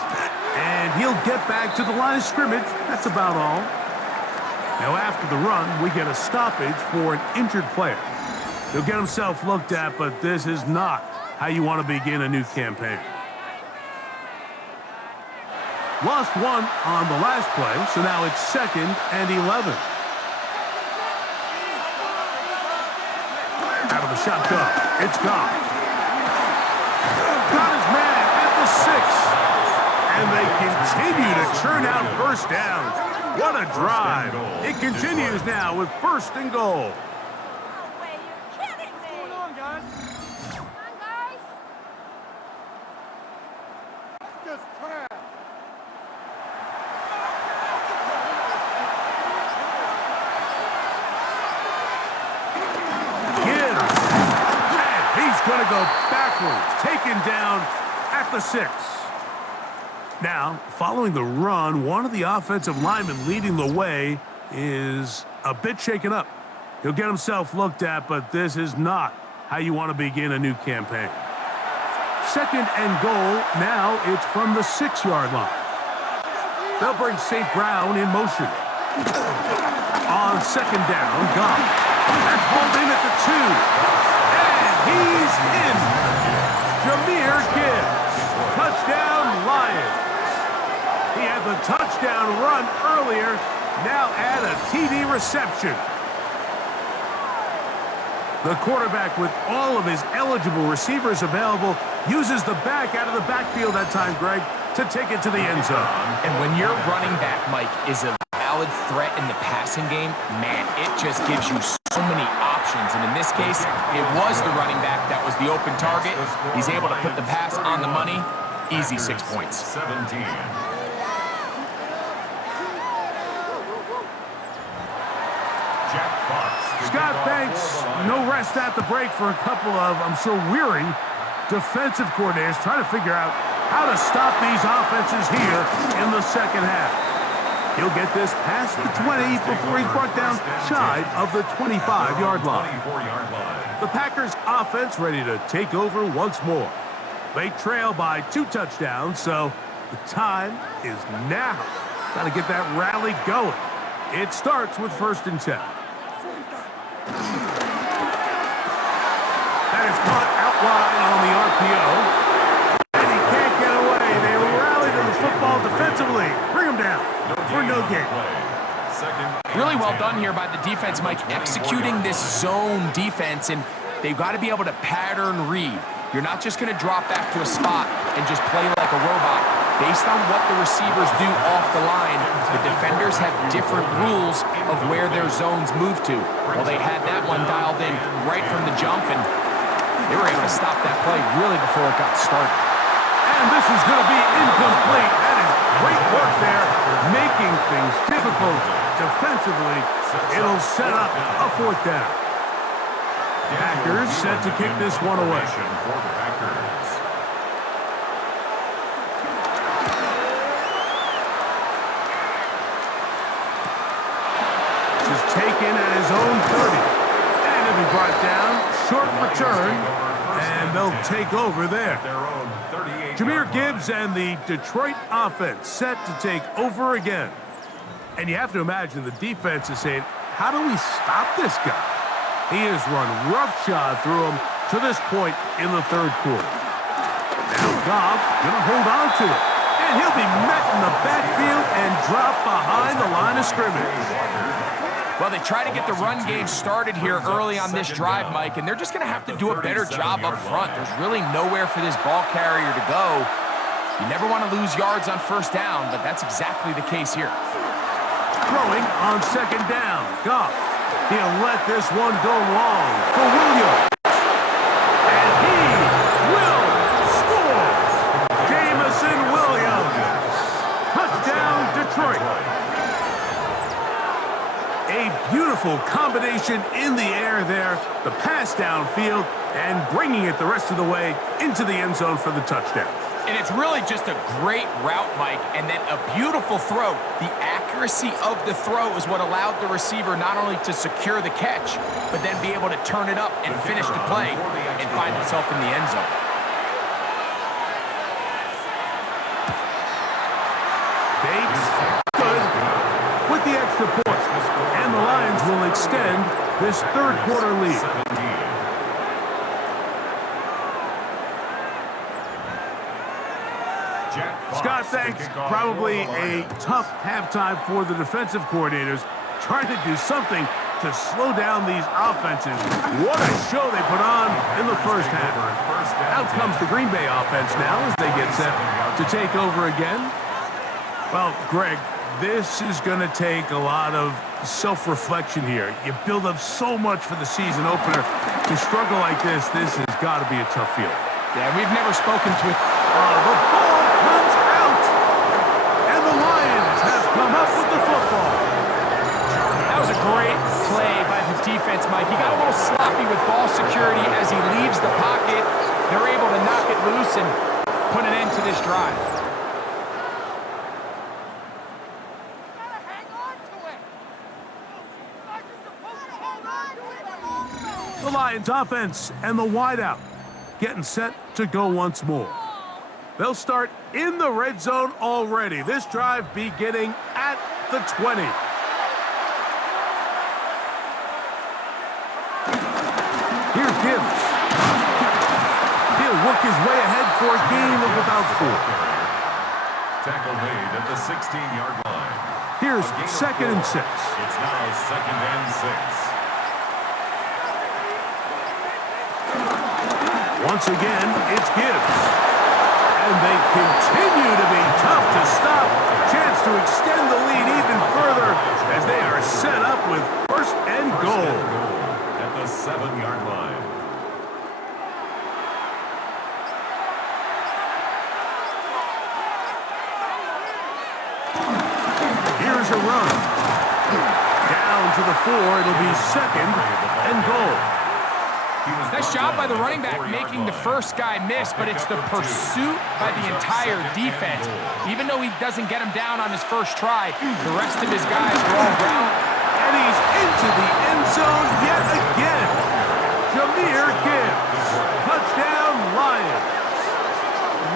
And he'll get back to the line of scrimmage. That's about all. Now after the run, we get a stoppage for an injured player. He'll get himself looked at, but this is not how you want to begin a new campaign. Lost 1 on the last play, so now it's 2nd and 11. Out of the shotgun, it's Goff. Got his man at the 6. And they continue to churn out first downs. What a drive. It continues now with 1st and goal. No way, you're kidding me. What's going on, guys? Come on, guys. Just trash. Going to go backwards, taken down at the 6. Now, following the run, one of the offensive linemen leading the way is a bit shaken up. He'll get himself looked at, but this is not how you want to begin a new campaign. 2nd and goal, now it's from the 6-yard line. They'll bring St. Brown in motion. On 2nd down, Goff. That's hauled in at the 2. He's in. Jahmyr Gibbs. Touchdown, Lions. He had the touchdown run earlier. Now add a TD reception. The quarterback, with all of his eligible receivers available, uses the back out of the backfield that time, Greg, to take it to the end zone. And when your running back, Mike, is a solid threat in the passing game, man, it just gives you so many options. And in this case, it was the running back that was the open target. He's able to put the pass on the money. Easy 6 points. 17. Scott, thanks. No rest at the break for a couple of, I'm sure, weary defensive coordinators trying to figure out how to stop these offenses here in the second half. He'll get this past the 20 before he's brought down shy of the 25-yard line. The Packers offense ready to take over once more. They trail by 2 touchdowns, so the time is now. Got to get that rally going. It starts with 1st and 10. That is caught out wide on the RPO. And he can't get away. They rally to the football defensively. Bring him down for no gain. Really well done here by the defense, Mike, executing this zone defense, and they've got to be able to pattern read. You're not just going to drop back to a spot and just play like a robot. Based on what the receivers do off the line, the defenders have different rules of where their zones move to. Well, they had that one dialed in right from the jump, and they were able to stop that play really before it got started. And this is going to be incomplete. That is great work there, making things difficult defensively. It'll set up a 4th down. Packers set to kick this one away. This is taken at his own 30. And it'll be brought down. Short return. And they'll take over there. Jahmyr Gibbs and the Detroit offense set to take over again. And you have to imagine the defense is saying, how do we stop this guy? He has run roughshod through him to this point in the 3rd quarter. Now Goff gonna hold on to it. And he'll be met in the backfield and drop behind the line of scrimmage. Well, they try to get the run game started here early on this drive, Mike, and they're just going to have to do a better job up front. There's really nowhere for this ball carrier to go. You never want to lose yards on 1st down, but that's exactly the case here. Throwing on 2nd down. Goff. He'll let this one go long for Williams. And he will score. Jamison Williams. Touchdown, Detroit. A beautiful combination in the air there. The pass downfield and bringing it the rest of the way into the end zone for the touchdown. And it's really just a great route, Mike, and then a beautiful throw. The accuracy of the throw is what allowed the receiver not only to secure the catch, but then be able to turn it up and finish the play and find himself in the end zone. Bates, good, with the extra point. And the Lions will extend this 3rd quarter lead. Scott, thanks. Probably a tough halftime for the defensive coordinators, trying to do something to slow down these offenses. What a show they put on in the 1st half. Out comes the Green Bay offense now as they get set to take over again. Well, Greg, this is going to take a lot of self-reflection here. You build up so much for the season opener. To struggle like this has got to be a tough feeling. Yeah, we've never spoken to it. The ball comes out, and the Lions have come up with the football. That was a great play by the defense, Mike. He got a little sloppy with ball security as he leaves the pocket. They're able to knock it loose and put an end to this drive. The Lions offense and the wideout getting set to go once more. They'll start in the red zone already. This drive beginning at the 20. Here's Gibbs. He'll work his way ahead for a gain of about 4. Tackle made at the 16-yard line. Here's 2nd and 6. It's now 2nd and 6. Once again, it's Gibbs. And they continue to be tough to stop. Chance to extend the lead even further Here's a run. Down to the 4. It'll be second and goal. Nice job by the running back making the first guy miss, but it's the pursuit by the entire defense. Even though he doesn't get him down on his first try, the rest of his guys are all around. And he's into the end zone yet again. Jahmyr Gibbs. Touchdown, Lions.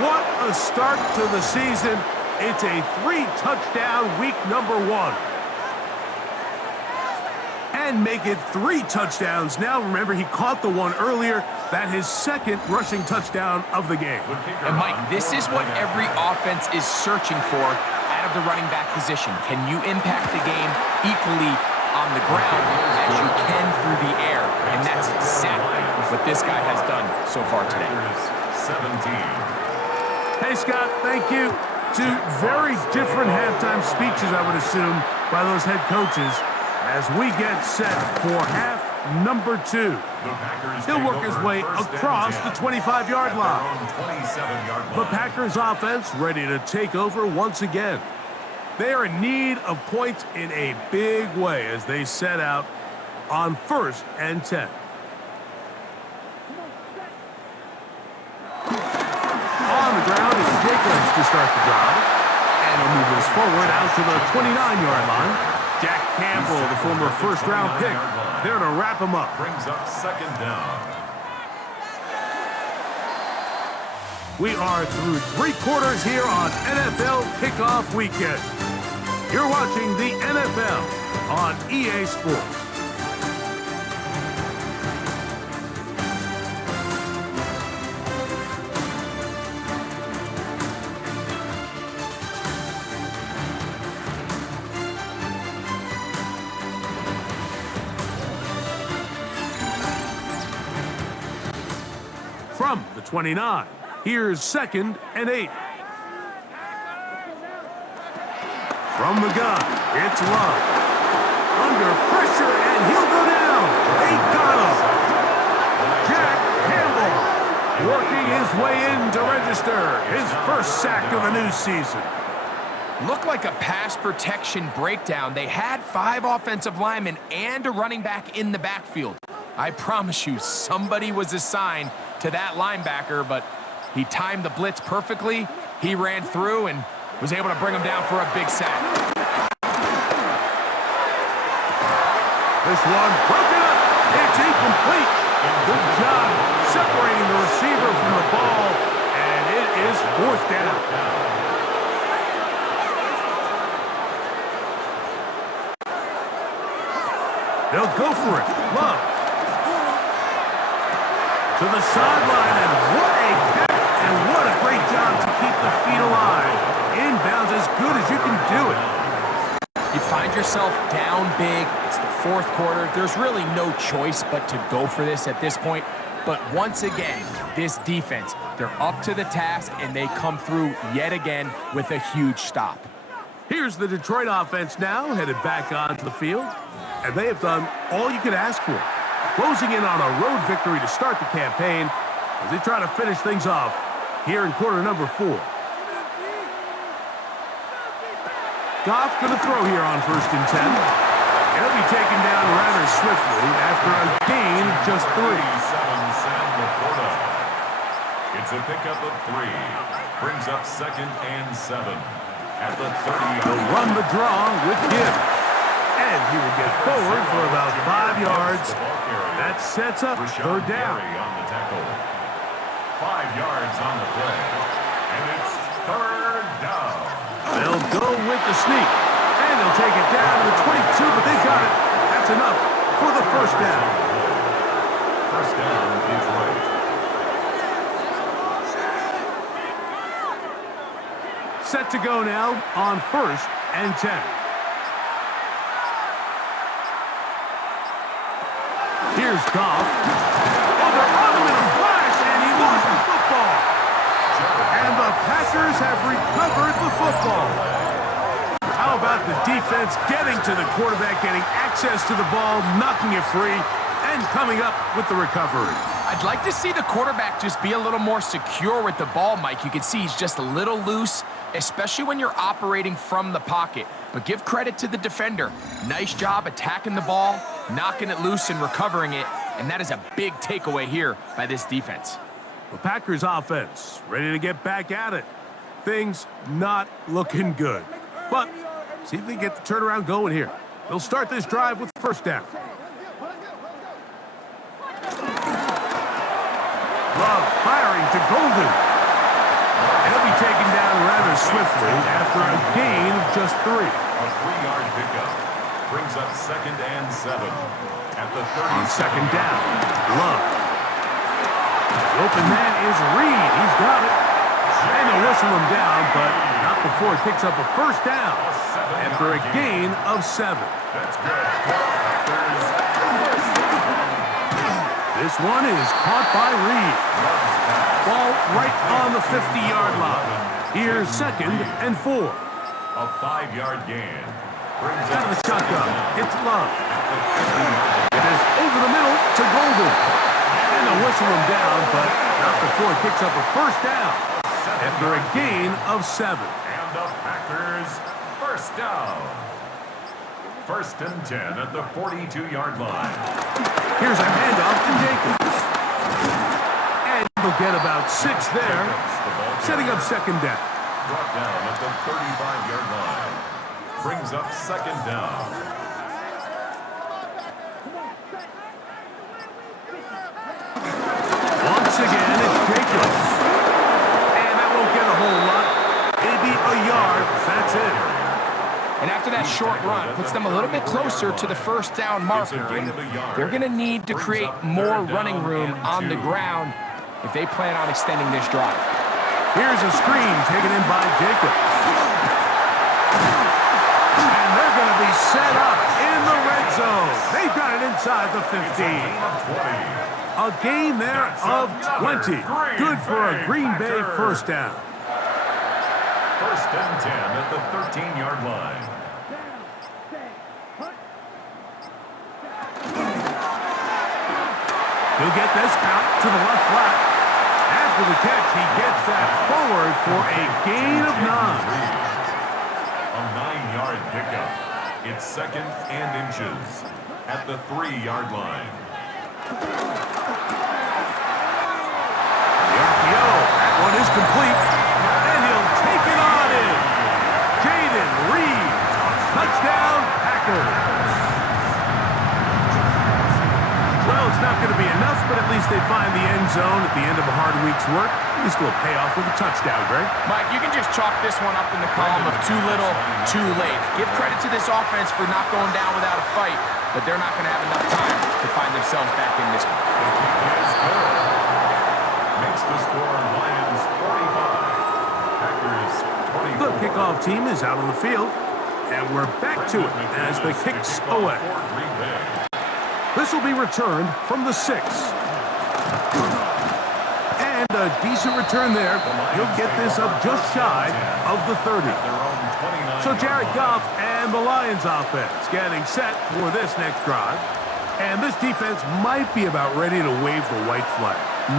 What a start to the season. It's a 3-touchdown week number 1. And make it 3 touchdowns now. Remember, he caught the one earlier. That his second rushing touchdown of the game. And Mike, this is what every offense is searching for out of the running back position. Can you impact the game equally on the ground as you can through the air? And that's exactly what this guy has done so far today. 17. Hey, Scott, thank you. 2 very different halftime speeches, I would assume, by those head coaches as we get set for half number 2. He'll work his way across the 25-yard line. The Packers offense ready to take over once again. They are in need of points in a big way as they set out on 1st and 10. On the ground is Jacobs to start the drive. And he'll move this forward out to the 29-yard line. Jack Campbell, the former first-round pick, there to wrap him up. Brings up second down. We are through 3 quarters here on NFL Kickoff Weekend. You're watching the NFL on EA Sports. From the 29, here's 2nd and 8. From the gun, it's Love. Under pressure, and he'll go down. They got him. Jack Campbell working his way in to register his first sack of the new season. Looked like a pass protection breakdown. They had 5 offensive linemen and a running back in the backfield. I promise you, somebody was assigned to that linebacker, but he timed the blitz perfectly. He ran through and was able to bring him down for a big sack. This one broken up. It's incomplete. Good job separating the receiver from the ball, and it is 4th down. They'll go for it. Love. To the sideline, and what a catch, and what a great job to keep the feet alive. Inbounds as good as you can do it. You find yourself down big. It's the 4th quarter. There's really no choice but to go for this at this point. But once again, this defense, they're up to the task, and they come through yet again with a huge stop. Here's the Detroit offense now, headed back onto the field. And they have done all you could ask for. Closing in on a road victory to start the campaign as they try to finish things off here in quarter number 4. Goff going to throw here on 1st and 10. And he'll be taken down rather swiftly after a gain of just 3. It's a pickup of 3. Brings up 2nd and 7. At the 30. They'll run the draw with Gibbs. And he will get forward for about 5 yards. That sets up 3rd down. On the tackle. 5 yards on the play. And it's 3rd down. They'll go with the sneak. And they'll take it down to the 22, but they got it. That's enough for the 1st down. 1st down, Detroit. Set to go now on 1st and 10. Here's Goff. Oh, they're on him in a flash, and he lost the football. And the Packers have recovered the football. How about the defense getting to the quarterback, getting access to the ball, knocking it free, and coming up with the recovery? I'd like to see the quarterback just be a little more secure with the ball, Mike. You can see he's just a little loose, especially when you're operating from the pocket. But give credit to the defender. Nice job attacking the ball, knocking it loose and recovering it, and that is a big takeaway here by this defense. The Packers offense ready to get back at it. Things not looking good. But see if they get the turnaround going here. They'll start this drive with first down. Love firing to Golden. And he'll be taken down rather swiftly after a gain of just 3. A 3-yard pickup brings up 2nd and 7 at the 30. On second down, Love. The open man is Reed. He's got it. And they'll whistle him down, but not before he picks up a first down after a gain of 7. That's good. Packers. This one is caught by Reed. Ball right on the 50-yard line. Here's 2nd and 4. A 5-yard gain. Brings Out of up the shotgun, it's Love. the 50-yard It is over the middle to Golden. And they'll whistle him down, but not before he picks up a first down after a gain of 7. And the Packers first down. 1st and 10 at the 42-yard line. Here's a handoff to Jacobs. And they'll get about 6 there, setting up second down. Brought down at the 35-yard line. Brings up 2nd down. Once again, it's Jacobs. And that won't get a whole lot. Maybe a yard. That's it. And after that short run, puts them a little bit closer to the first down marker. And they're going to need to create more running room on the ground if they plan on extending this drive. Here's a screen taken in by Jacobs. And they're going to be set up in the red zone. They've got it inside the 15. A gain there of 20. Good for a Green Bay first down. 1st and 10 at the 13-yard line. He'll get this out to the left flat. After the catch, he gets that forward for a gain of 9. A 9-yard pickup. It's 2nd and inches at the 3-yard line. The RPO, that one is complete. And he'll take it on in. Jaden Reed. Touchdown, Packers. Well, it's not going to be enough, but at least they find the end zone at the end of a hard week's work. At least we'll pay off with a touchdown, Greg. Mike, you can just chalk this one up in the column of too little, too late. Give credit to this offense for not going down without a fight, but they're not going to have enough time to find themselves back in this one. Makes the score Lions 45. Packers 24. The kickoff team is out on the field, and we're back to it as the kicks away. This will be returned from the 6. And a decent return there. He'll get this up just shy of the 30. So Jared Goff and the Lions offense getting set for this next drive. And this defense might be about ready to wave the white flag.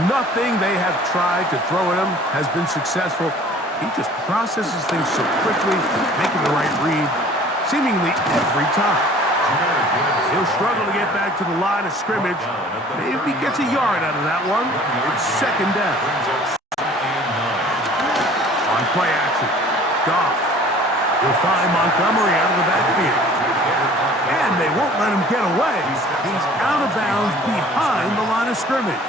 Nothing they have tried to throw at him has been successful. He just processes things so quickly, making the right read, seemingly every time. He'll struggle to get back to the line of scrimmage. Maybe gets a yard out of that one. It's second down. On play action, Goff. He'll find Montgomery out of the backfield. And they won't let him get away. He's out of bounds behind the line of scrimmage.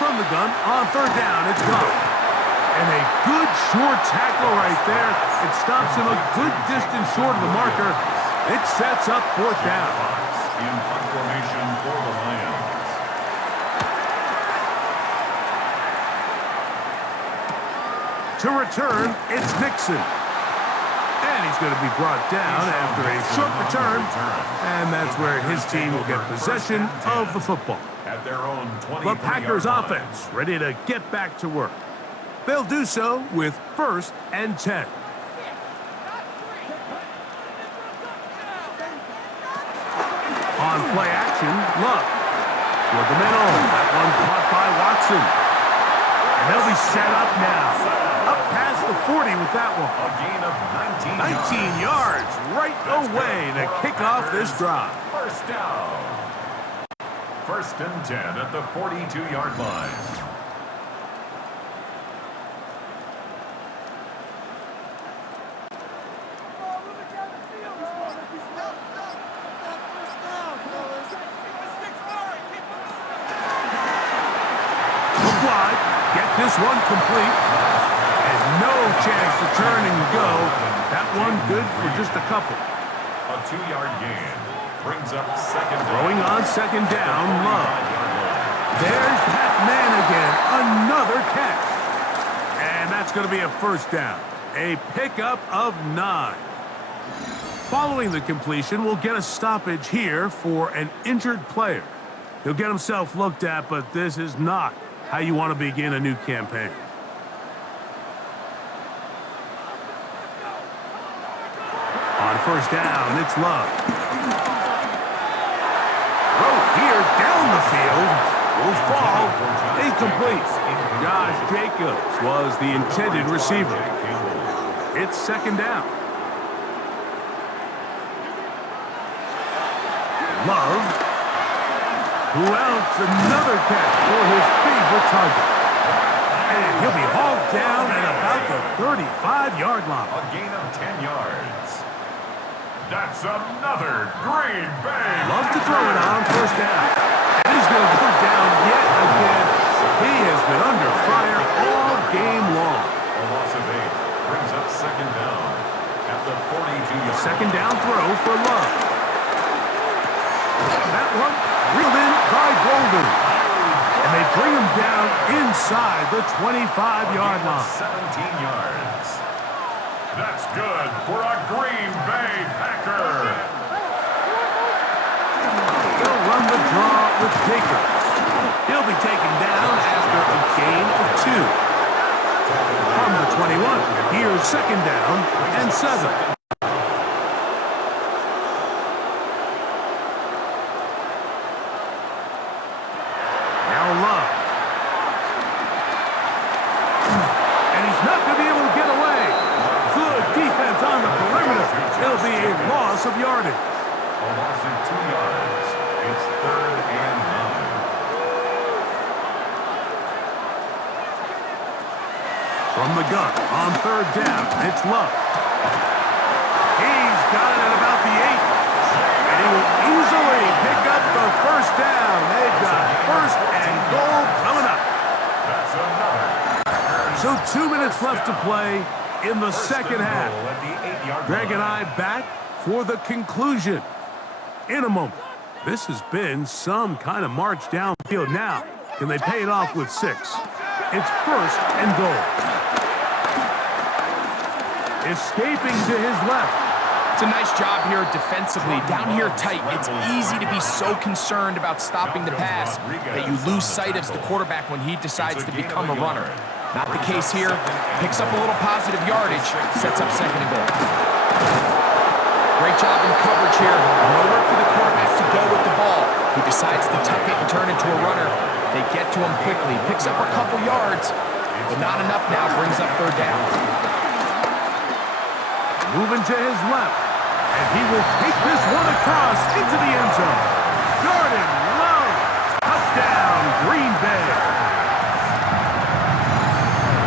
From the gun, on third down, it's Goff. And a good short tackle right there. It stops him a good distance short of the marker. It sets up fourth down. In formation for the Lions. To return, it's Nixon. And he's going to be brought down after a short return. And that's where his team will get possession of the football. At their own 20. The Packers offense ready to get back to work. They'll do so with 1st and 10. On play action, Love. Toward the middle. That one caught by Watson. And they'll be set up now. Up past the 40 with that one. A gain of 19 yards right away to kick off this drive. First down. First and 10 at the 42-yard line. This one complete, and no chance to turn and go. That one good for just a couple. A 2-yard gain brings up second down. Throwing on second down, Love. There's that man again, another catch. And that's going to be a first down. A pickup of 9. Following the completion, we'll get a stoppage here for an injured player. He'll get himself looked at, but this is not how you want to begin a new campaign. On first down, it's Love. Throw here down the field. Will fall. Incomplete. Josh Jacobs was the intended receiver. It's second down. Love. Who else? Another catch for his favorite target. And he'll be hauled down at about the 35-yard line. A gain of 10 yards. That's another Green Bay. Love to throw it on first down. And he's going to go down yet again. He has been under fire all game long. A loss of 8 brings up second down at the 42-yard. Second down throw for Love. That one reeled in by Golden. And they bring him down inside the 25-yard line. 17 yards. That's good for a Green Bay Packer. They'll run the draw with Jacobs. He'll be taken down after a gain of 2. From the 21, here's second down and 7. Love. And he's not going to be able to get away. Good defense on the perimeter. It'll be a loss of yardage. A loss of 2 yards. It's third and 9. From the gun on third down, it's Love. He's got it at about the 8. And he will easily pick up the first down. They've got first and goal coming up. That's another. So 2 minutes left to play in the second half. Greg and I back for the conclusion in a moment. This has been some kind of march downfield now. Can they pay it off with 6? It's first and goal. Escaping to his left. It's a nice job here defensively. Down here tight, it's easy to be so concerned about stopping the pass that you lose sight of the quarterback when he decides to become a runner. Not the case here. Picks up a little positive yardage, sets up second and goal. Great job in coverage here. Nowhere for the quarterback to go with the ball. He decides to tuck it and turn into a runner. They get to him quickly. Picks up a couple yards, but not enough now. Brings up third down. Moving to his left. And he will take this one across into the end zone. Jordan Love. Touchdown, Green Bay.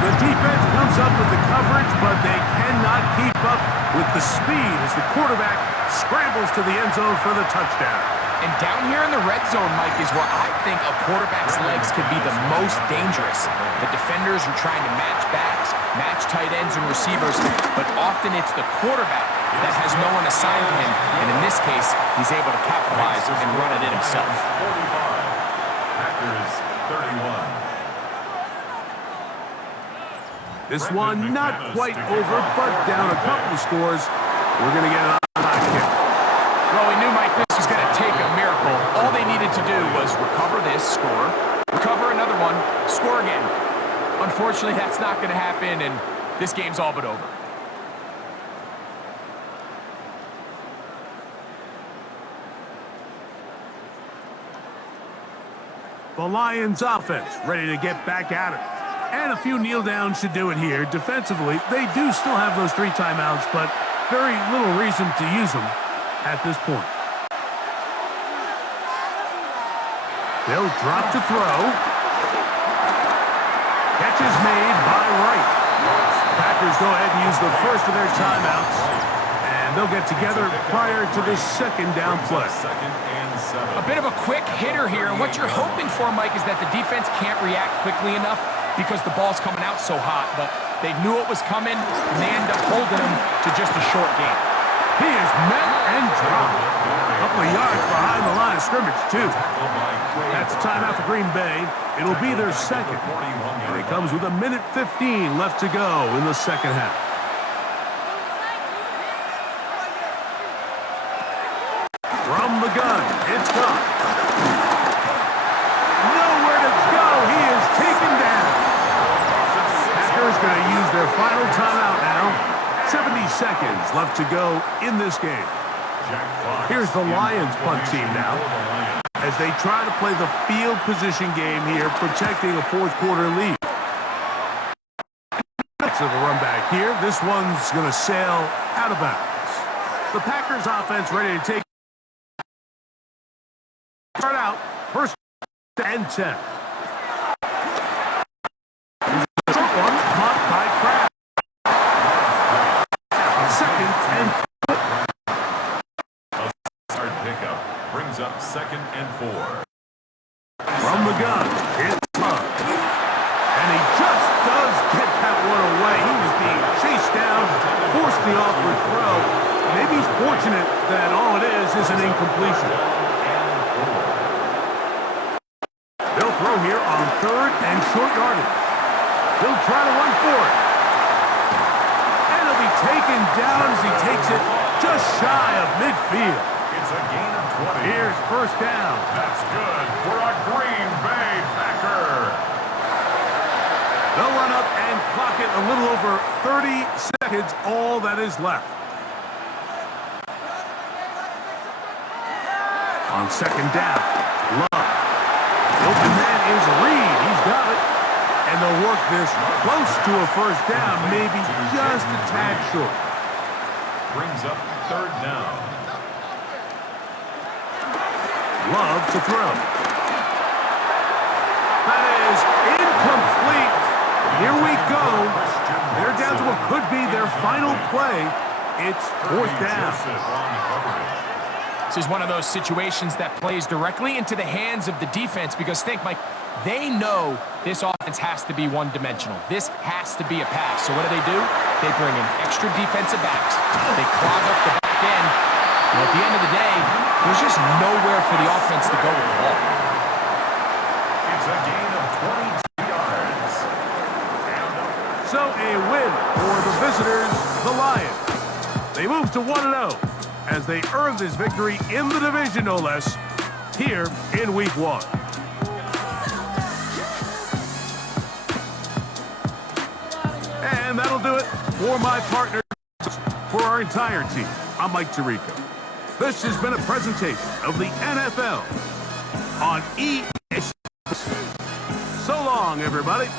The defense comes up with the coverage, but they cannot keep up with the speed as the quarterback scrambles to the end zone for the touchdown. And down here in the red zone, Mike, is where I think a quarterback's legs could be the most dangerous. The defenders are trying to match backs, match tight ends and receivers, but often it's the quarterback that has no one assigned to him, and in this case, he's able to capitalize and run it in himself. 45. Packers 31. This one not quite over, but down a couple of scores. We're going to get an onside kick. Well, we knew, Mike, this was going to take a miracle. All they needed to do was recover this, score, recover another one, score again. Unfortunately, that's not going to happen, and this game's all but over. The Lions offense ready to get back at it. And a few kneel downs should do it here. Defensively, they do still have those 3 timeouts, but very little reason to use them at this point. They'll drop to throw. Catch is made by Wright. Packers go ahead and use the first of their timeouts, and they'll get together prior to the second down play. A bit of a quick hitter here, and what you're hoping for, Mike, is that the defense can't react quickly enough because the ball's coming out so hot, but they knew it was coming, and they end up holding them to just a short gain. He is met and dropped. A couple of yards behind the line of scrimmage, too. That's a timeout for Green Bay. It'll be their second, and it comes with 1:15 left to go in the second half. From the gun, it's Goff. Nowhere to go. He is taken down. Packers going to use their final timeout now. 70 seconds left to go in this game. Here's the Lions punt team now, as they try to play the field position game here, protecting a fourth-quarter lead. That's a run back here. This one's going to sail out of bounds. The Packers offense ready to take start out, first and 10. Short one, caught by Crab. Second and 4. Start pickup brings up 2nd and 4. From the gun, it's Love. And he just does get that one away. He was being chased down, forced the awkward throw. Maybe he's fortunate that all it is an incompletion. They'll throw here on 3rd and short yardage. He'll try to run for it. And he'll be taken down as he takes it just shy of midfield. It's a gain of 20. Here's first down. That's good for a Green Bay Packer. They'll run up and clock it a little over 30 seconds, all that is left. On second down, Love. Open man is Reed. He's got it. And they'll work this close to a first down, maybe just a tad short. Brings up 3rd down. Love to throw. That is incomplete. Here we go. They're down to what could be their final play. It's 4th down. This is one of those situations that plays directly into the hands of the defense because think, Mike, they know this offense has to be one-dimensional. This has to be a pass. So what do? They bring in extra defensive backs. They clog up the back end. And at the end of the day, there's just nowhere for the offense to go with the ball. It's a gain of 22 yards. So a win for the visitors, the Lions. They move to 1-0 as they earn this victory in the division, no less, here in Week 1. And that'll do it for my partners, for our entire team. I'm Mike Tirico. This has been a presentation of the NFL on ESPN. So long, everybody.